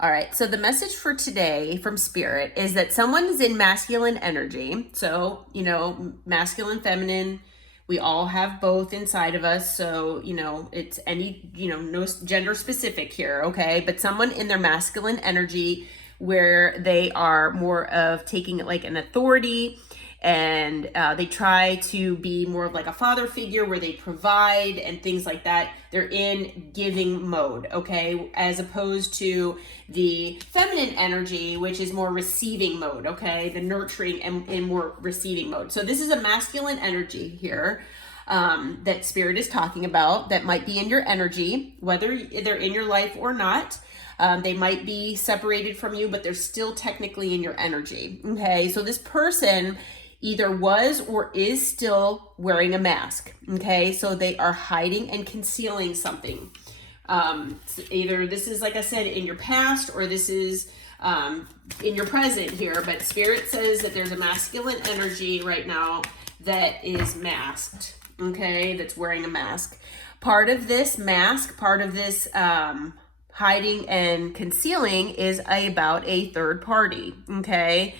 All right, so the message for today from Spirit is that someone is in masculine energy. So, masculine, feminine, we all have both inside of us. So, it's no gender specific here, okay? But someone in their masculine energy where they are more of taking it like an authority, and they try to be more of like a father figure where they provide and things like that. They're in giving mode, okay, as opposed to the feminine energy, which is more receiving mode, okay, the nurturing and in more receiving mode. So this is a masculine energy here that Spirit is talking about that might be in your energy, whether they're in your life or not. They might be separated from you, but they're still technically in your energy. Okay, so this person either was or is still wearing a mask. Okay, so they are hiding and concealing something. Either this is, like I said, in your past, or this is in your present here. But Spirit says that there's a masculine energy right now that is masked. Okay, that's wearing a mask. Part of this mask, part of this hiding and concealing is about a third party, okay,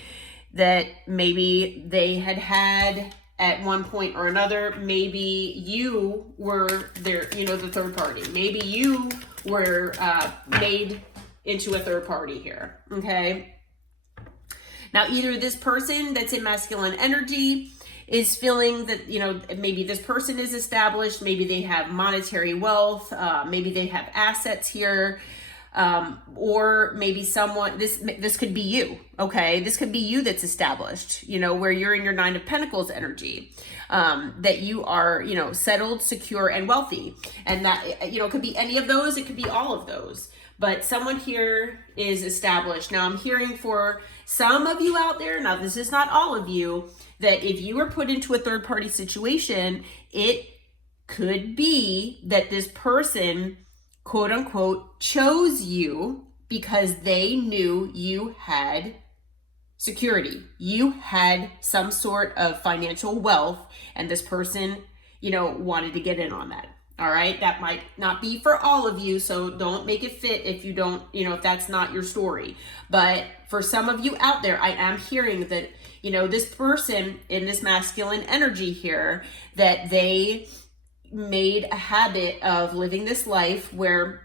that maybe they had at one point or another. Maybe you were there, the third party. Maybe you were made into a third party here, okay? Now, either this person that's in masculine energy is feeling that, maybe this person is established, maybe they have monetary wealth, maybe they have assets here, or maybe someone, this could be you, okay? This could be you that's established, where you're in your Nine of Pentacles energy, that you are, settled, secure, and wealthy. And that, it could be any of those, it could be all of those. But someone here is established. Now, I'm hearing for some of you out there, now this is not all of you, that if you were put into a third party situation, it could be that this person, quote unquote, chose you because they knew you had security. You had some sort of financial wealth, and this person, wanted to get in on that. All right. That might not be for all of you, so don't make it fit if you don't, if that's not your story. But for some of you out there, I am hearing that, this person in this masculine energy here, that they made a habit of living this life where,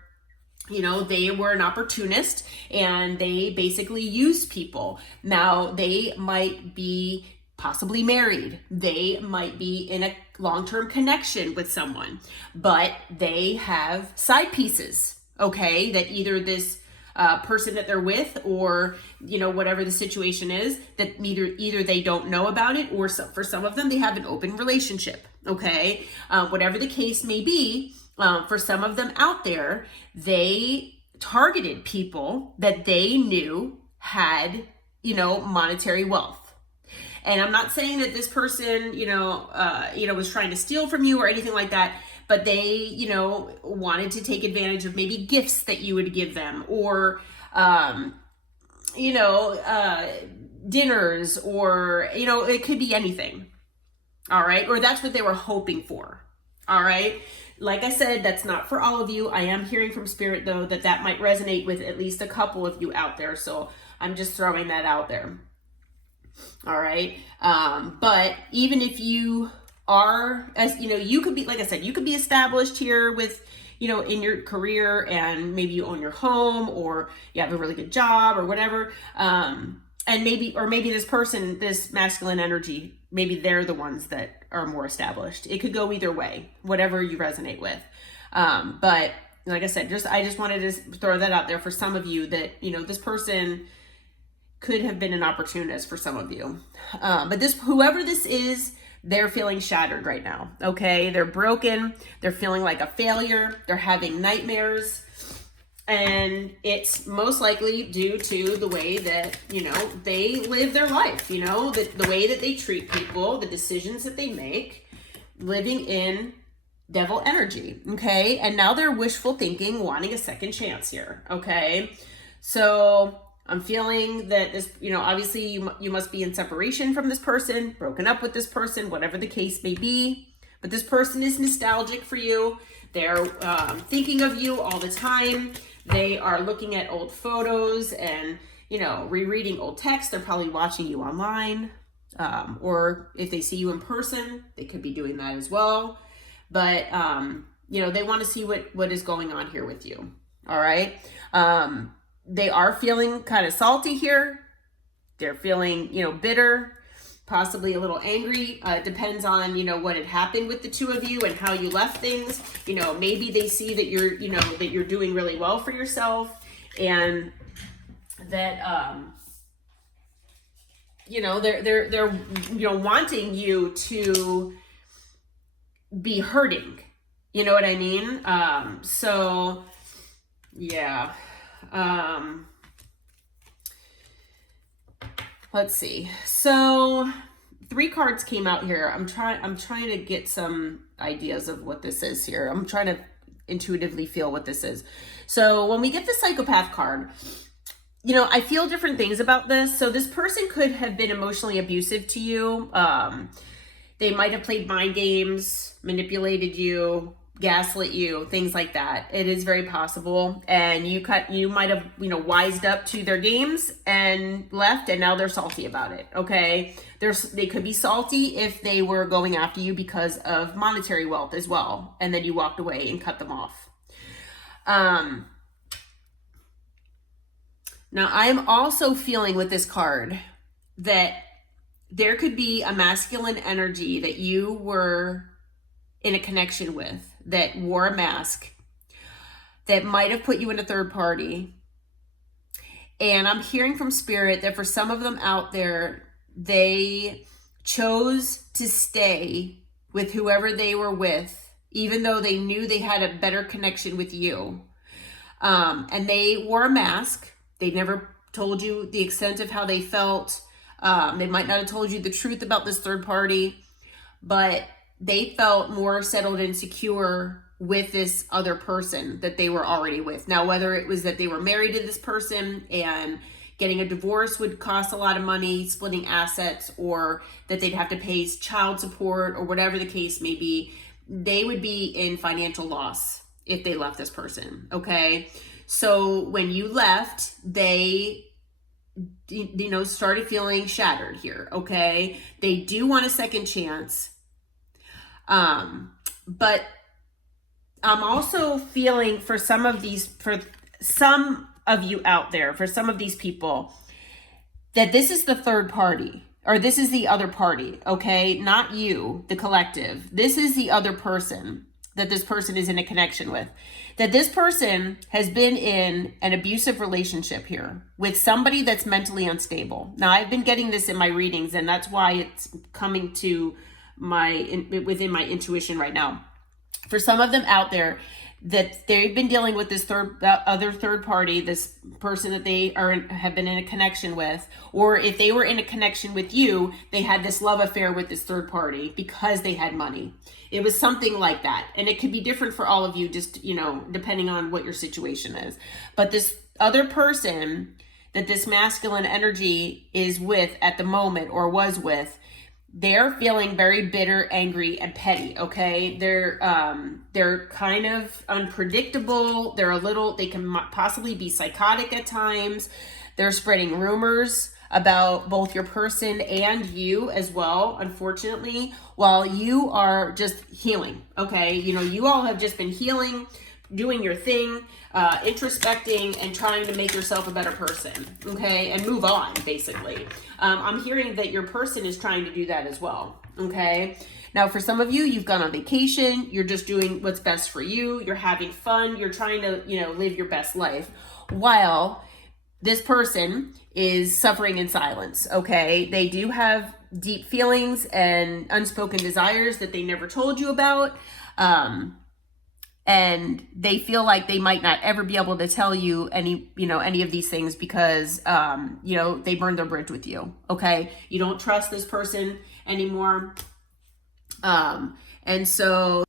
they were an opportunist and they basically use people. Now, they might be possibly married. They might be in a long-term connection with someone, but they have side pieces, okay, that either this person that they're with, or whatever the situation is, that either they don't know about it, or for some of them they have an open relationship, okay, whatever the case may be. For some of them out there, they targeted people that they knew had monetary wealth. And I'm not saying that this person, was trying to steal from you or anything like that, but they, wanted to take advantage of maybe gifts that you would give them, or, dinners, or, it could be anything. All right. Or that's what they were hoping for. All right. Like I said, that's not for all of you. I am hearing from Spirit, though, that might resonate with at least a couple of you out there. So I'm just throwing that out there. All right. But even if you are, as you could be, like I said, you could be established here with, in your career, and maybe you own your home, or you have a really good job, or whatever. And maybe this person, this masculine energy, maybe they're the ones that are more established. It could go either way, whatever you resonate with. But like I said, I just wanted to throw that out there for some of you that, this person could have been an opportunist for some of you. But whoever this is, they're feeling shattered right now. Okay. They're broken. They're feeling like a failure. They're having nightmares. And it's most likely due to the way that, they live their life, the way that they treat people, the decisions that they make, living in devil energy. Okay. And now they're wishful thinking, wanting a second chance here. Okay. So I'm feeling that this, obviously you must be in separation from this person, broken up with this person, whatever the case may be. But this person is nostalgic for you. They're thinking of you all the time. They are looking at old photos and, you know, rereading old texts. They're probably watching you online. Or if they see you in person, they could be doing that as well. But, you know, they want to see what is going on here with you. All right. They are feeling kind of salty here. They're feeling, you know, bitter, possibly a little angry. Depends on, you know, what had happened with the two of you and how you left things. You know, maybe they see that you're, you know, that you're doing really well for yourself, and that, you know, they're, you know, wanting you to be hurting. You know what I mean? So yeah. Let's see. So 3 cards came out here. I'm trying to get some ideas of what this is here. I'm trying to intuitively feel what this is. So when we get the psychopath card, you know, I feel different things about this. So this person could have been emotionally abusive to you. They might have played mind games, manipulated you, gaslit you, things like that. It is very possible. And you might have, you know, wised up to their games and left, and now they're salty about it. Okay. They could be salty if they were going after you because of monetary wealth as well. And then you walked away and cut them off. Now, I'm also feeling with this card that there could be a masculine energy that you were in a connection with that wore a mask that might have put you in a third party. And I'm hearing from Spirit that for some of them out there, they chose to stay with whoever they were with, even though they knew they had a better connection with you. And they wore a mask. They never told you the extent of how they felt. They might not have told you the truth about this third party, but they felt more settled and secure with this other person that they were already with. Now, whether it was that they were married to this person and getting a divorce would cost a lot of money, splitting assets, or that they'd have to pay child support, or whatever the case may be, they would be in financial loss if they left this person. Okay. So when you left, they, you know, started feeling shattered here. Okay. They do want a second chance. But I'm also feeling for some of you out there, for some of these people, that this is the third party, or this is the other party. Okay. Not you, the collective. This is the other person that this person is in a connection with, that this person has been in an abusive relationship here with somebody that's mentally unstable. Now, I've been getting this in my readings, and that's why it's coming to within my intuition right now. For some of them out there, that they've been dealing with this other third party, this person that they have been in a connection with, or if they were in a connection with you, they had this love affair with this third party because they had money. It was something like that. And it could be different for all of you, just, you know, depending on what your situation is. But this other person that this masculine energy is with at the moment, or was with, they're feeling very bitter, angry, and petty. Okay. They're kind of unpredictable. They can possibly be psychotic at times. They're spreading rumors about both your person and you as well, unfortunately, while you are just healing. Okay. You know, you all have just been healing, doing your thing, introspecting, and trying to make yourself a better person. Okay. And move on, basically. I'm hearing that your person is trying to do that as well. Okay. Now, for some of you, you've gone on vacation. You're just doing what's best for you. You're having fun. You're trying to, you know, live your best life, while this person is suffering in silence. Okay. They do have deep feelings and unspoken desires that they never told you about. And they feel like they might not ever be able to tell you any of these things because, you know, they burned their bridge with you. Okay. You don't trust this person anymore. And so,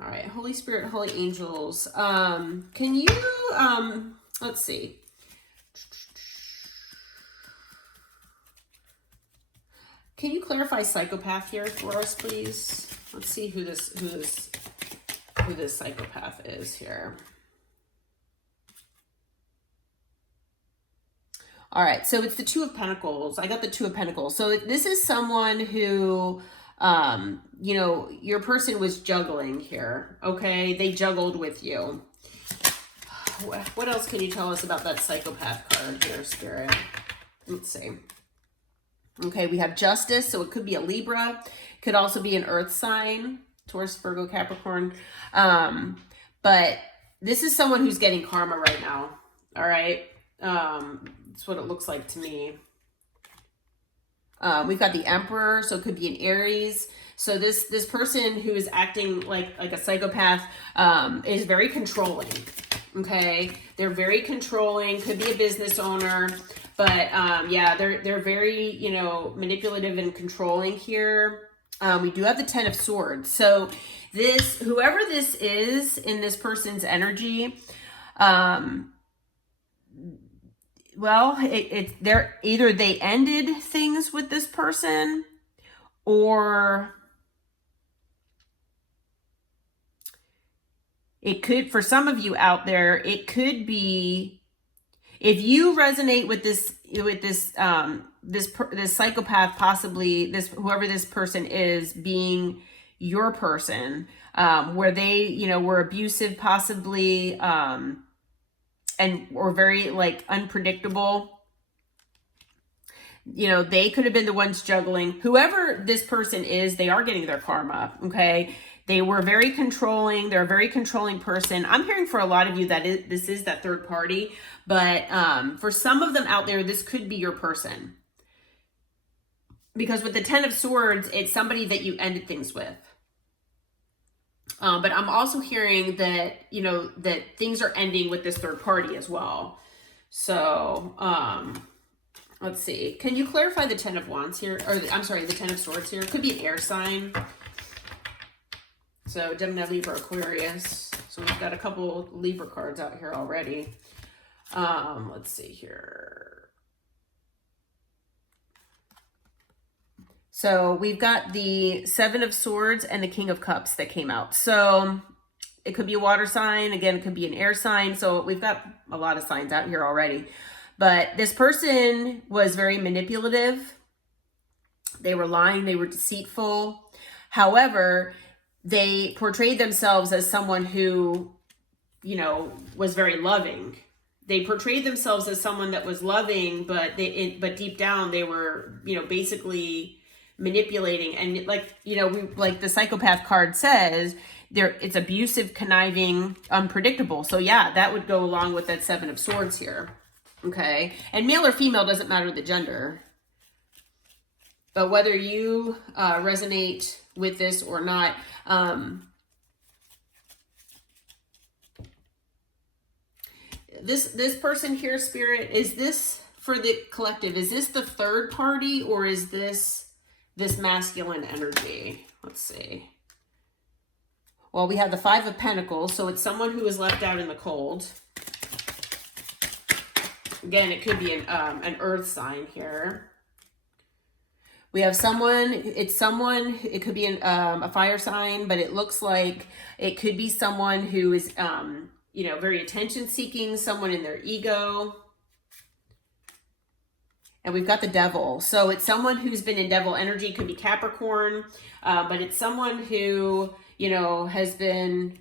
all right, Holy Spirit, Holy Angels, can you, let's see. Can you clarify psychopath here for us, please? Let's see who this psychopath is here. All right, so it's the Two of Pentacles. I got the Two of Pentacles. So this is someone who, you know, your person was juggling here, okay? They juggled with you. What else can you tell us about that psychopath card here, Spirit? Let's see. Okay, we have Justice, so it could be a Libra. Could also be an Earth sign, Taurus, Virgo, Capricorn. But this is someone who's getting karma right now, all right? That's what it looks like to me. We've got the Emperor, so it could be an Aries. So this person who is acting like a psychopath is very controlling. Okay, they're very controlling. Could be a business owner, but yeah, they're very, you know, manipulative and controlling here. We do have the Ten of Swords. So this, whoever this is in this person's energy, well, they're either they ended things with this person, or it could, for some of you out there, it could be, if you resonate with this psychopath, possibly whoever this person is being your person, where they, you know, were abusive, possibly, and were very like unpredictable. You know, they could have been the ones juggling. Whoever this person is, they are getting their karma, okay? They were very controlling. They're a very controlling person. I'm hearing for a lot of you that this is that third party, but for some of them out there, this could be your person. Because with the Ten of Swords, it's somebody that you ended things with. But I'm also hearing that, you know, that things are ending with this third party as well. So, let's see. Can you clarify the Ten of Wands here? Or I'm sorry, the Ten of Swords here. It could be an air sign. So Gemini, Libra, Aquarius. So we've got a couple Libra cards out here already. Let's see here. So we've got the Seven of Swords and the King of Cups that came out. So it could be a water sign. Again, it could be an air sign. So we've got a lot of signs out here already. But this person was very manipulative. They were lying. They were deceitful. However, they portrayed themselves as someone who, you know, was very loving. They portrayed themselves as someone that was loving, but but deep down they were, you know, basically manipulating. And like, you know, like the psychopath card says, it's abusive, conniving, unpredictable. So yeah, that would go along with that Seven of Swords here. Okay. And male or female doesn't matter the gender. But whether you resonate with this or not, this person here, Spirit, is this for the collective? Is this the third party, or is this masculine energy? Let's see. Well, we have the Five of Pentacles, so it's someone who is left out in the cold. Again, it could be an earth sign here. We have someone, it could be a fire sign, but it looks like it could be someone who is, you know, very attention seeking, someone in their ego. And we've got the Devil. So it's someone who's been in devil energy, could be Capricorn, but it's someone who, you know, has been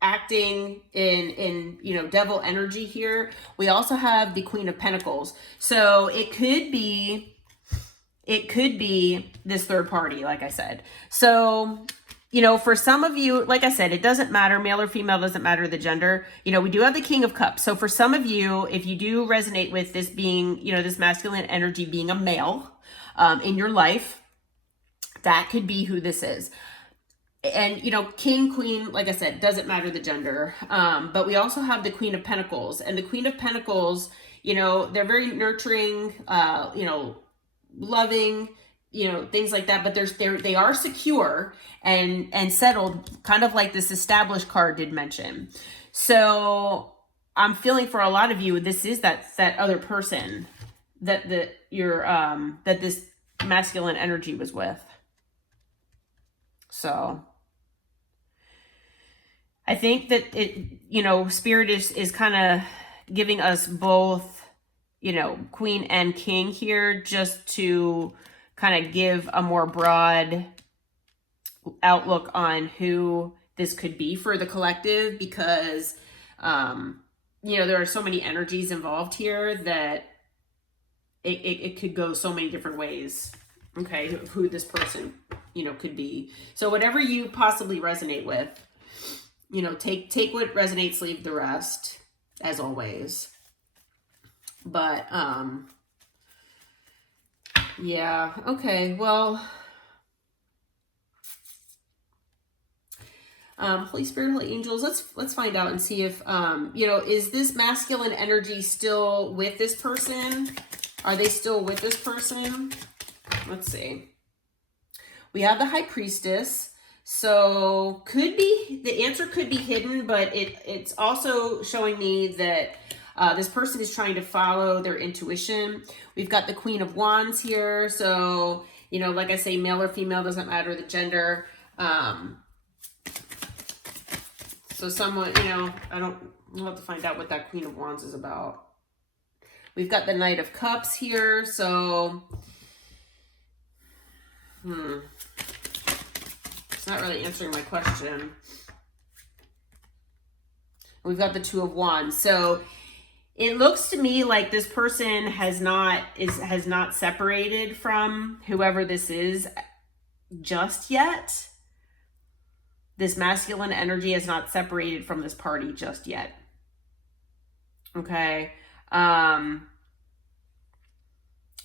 acting in, you know, devil energy here. We also have the Queen of Pentacles. So it could be this third party, like I said. So, you know, for some of you, like I said, it doesn't matter, male or female, doesn't matter the gender. You know, we do have the King of Cups. So for some of you, if you do resonate with this being, you know, this masculine energy being a male in your life, that could be who this is. And, you know, king, queen, like I said, doesn't matter the gender. But we also have the Queen of Pentacles. And the Queen of Pentacles, you know, they're very nurturing, you know, loving, you know, things like that. But they are secure and settled, kind of like this established card did mention. So I'm feeling for a lot of you, this is that other person that that this masculine energy was with. So I think that it, you know, Spirit is kind of giving us both, you know, Queen and King here, just to kind of give a more broad outlook on who this could be for the collective, because you know, there are so many energies involved here that it could go so many different ways, okay, of who this person, you know, could be. So whatever you possibly resonate with, you know, take what resonates, leave the rest, as always. But yeah, okay, well, Holy Spirit, Holy Angels, let's find out and see if you know, is this masculine energy still with this person? Are they still with this person? Let's see. We have the High Priestess. So could be, the answer could be hidden, but it's also showing me that this person is trying to follow their intuition. We've got the Queen of Wands here. So, you know, like I say, male or female, doesn't matter the gender. So someone, you know, we'll have to find out what that Queen of Wands is about. We've got the Knight of Cups here. So, it's not really answering my question. We've got the Two of Wands. So it looks to me like this person has not separated from whoever this is just yet. This masculine energy has not separated from this party just yet. Okay.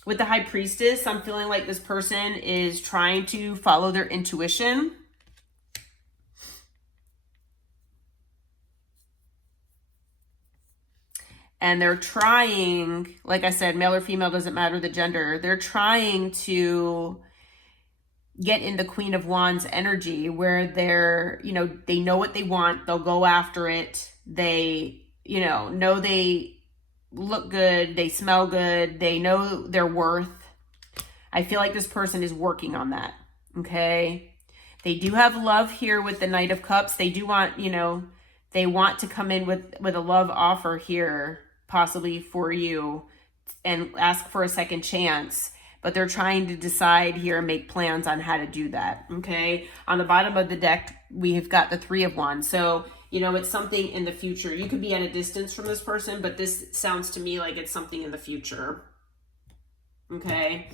With the High Priestess, I'm feeling like this person is trying to follow their intuition. And they're trying, like I said, male or female, doesn't matter the gender. They're trying to get in the Queen of Wands energy, where they're, you know, they know what they want. They'll go after it. They, you know they look good. They smell good. They know their worth. I feel like this person is working on that. Okay. They do have love here with the Knight of Cups. They do want, you know, they want to come in with a love offer here, possibly for you, and ask for a second chance. But they're trying to decide here and make plans on how to do that, okay? On the bottom of the deck, we have got the Three of Wands. So, you know, it's something in the future. You could be at a distance from this person, but this sounds to me like it's something in the future, okay?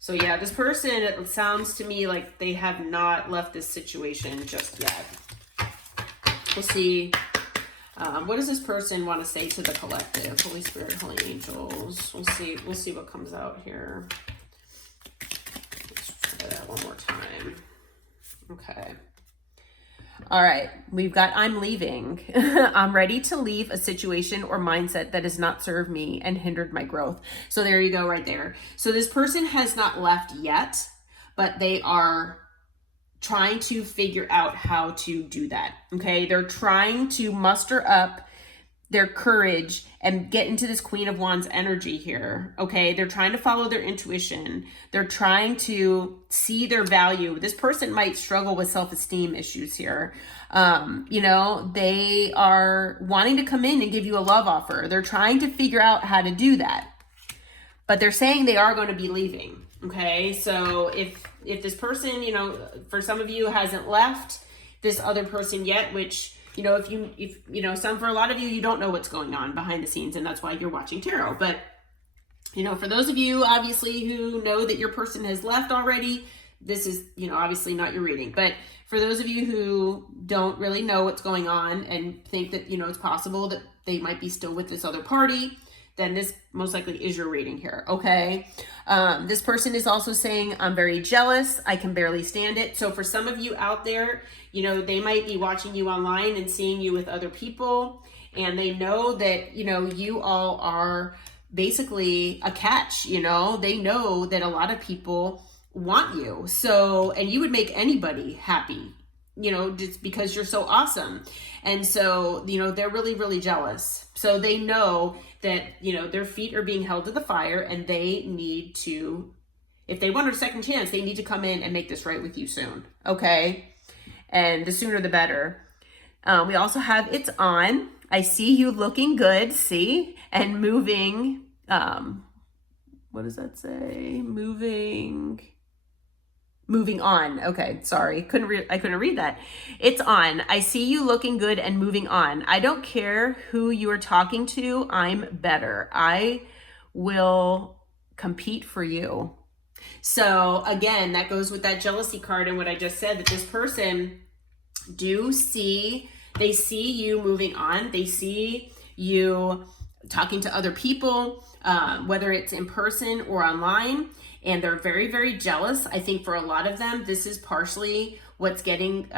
So yeah, this person, it sounds to me like they have not left this situation just yet. We'll see. What does this person want to say to the collective? Holy Spirit, Holy Angels. We'll see what comes out here. Let's try that one more time. Okay. All right. We've got I'm leaving. I'm ready to leave a situation or mindset that has not served me and hindered my growth. So there you go right there. So this person has not left yet, but they are trying to figure out how to do that. Okay. They're trying to muster up their courage and get into this Queen of Wands energy here. Okay. They're trying to follow their intuition. They're trying to see their value. This person might struggle with self-esteem issues here. You know, they are wanting to come in and give you a love offer. They're trying to figure out how to do that, but they're saying they are going to be leaving. Okay. So if this person, you know, for some of you hasn't left this other person yet, which, you know, if you know, for a lot of you, you don't know what's going on behind the scenes, and that's why you're watching tarot. But, you know, for those of you obviously who know that your person has left already, this is, you know, obviously not your reading. But for those of you who don't really know what's going on and think that, you know, it's possible that they might be still with this other party, then this most likely is your reading here, okay? This person is also saying, I'm very jealous. I can barely stand it. So for some of you out there, you know, they might be watching you online and seeing you with other people, and they know that, you know, you all are basically a catch, you know? They know that a lot of people want you. So, and you would make anybody happy, you know, just because you're so awesome. And so, you know, they're really, really jealous. So they know that, you know, their feet are being held to the fire, and they need to, if they want a second chance, they need to come in and make this right with you soon. Okay. And the sooner the better. We also have It's On. I see you looking good, see, and moving, what does that say? Moving on. Okay, sorry. I couldn't read that. It's on. I see you looking good and moving on. I don't care who you are talking to. I'm better. I will compete for you. So again, that goes with that jealousy card and what I just said, that this person they see you moving on. They see you talking to other people, whether it's in person or online, and they're very, very jealous. I think for a lot of them, this is partially what's getting,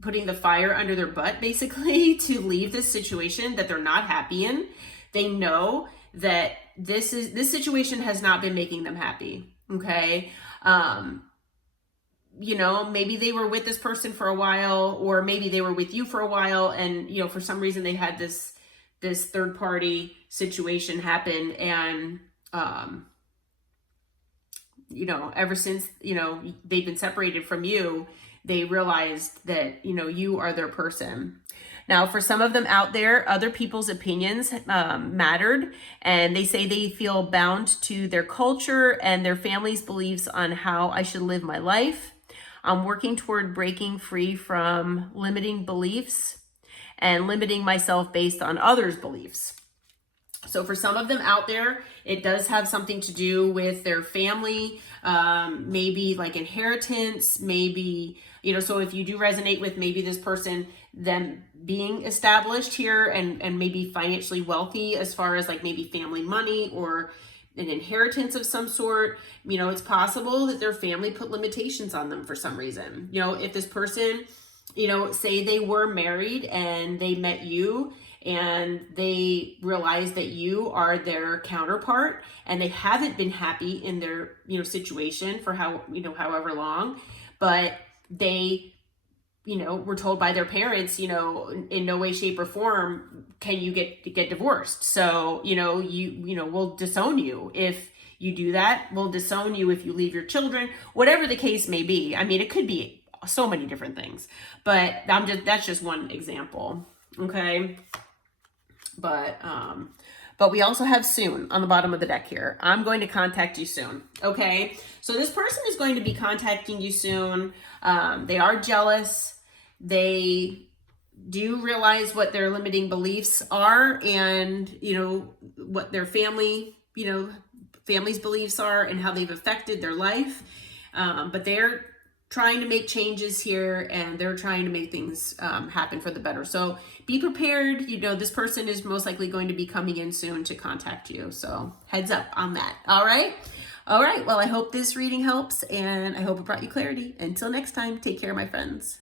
putting the fire under their butt, basically, to leave this situation that they're not happy in. They know that this situation has not been making them happy. Okay. Maybe they were with this person for a while, or maybe they were with you for a while, and for some reason they had this third party situation happen, and ever since they've been separated from you, they realized that you are their person. Now, for some of them out there, other people's opinions mattered, and they say they feel bound to their culture and their family's beliefs on how I should live my life. I'm working toward breaking free from limiting beliefs and limiting myself based on others' beliefs. So for some of them out there, it does have something to do with their family, maybe like inheritance, maybe, so if you do resonate with maybe this person, them being established here and maybe financially wealthy as far as like maybe family money or an inheritance of some sort, it's possible that their family put limitations on them for some reason. If this person, say they were married and they met you and they realize that you are their counterpart and they haven't been happy in their, situation for however long, but they, were told by their parents, in no way, shape or form, can you get divorced? So, we'll disown you. If you do that, we'll disown you if you leave your children, whatever the case may be. I mean, it could be so many different things, but that's just one example. Okay. But we also have soon on the bottom of the deck here. I'm going to contact you soon. Okay. So this person is going to be contacting you soon. They are jealous. They do realize what their limiting beliefs are and, what their family's beliefs are and how they've affected their life. But they're trying to make changes here and they're trying to make things happen for the better. So be prepared. This person is most likely going to be coming in soon to contact you. So heads up on that. All right. All right. Well, I hope this reading helps and I hope it brought you clarity. Until next time, take care, my friends.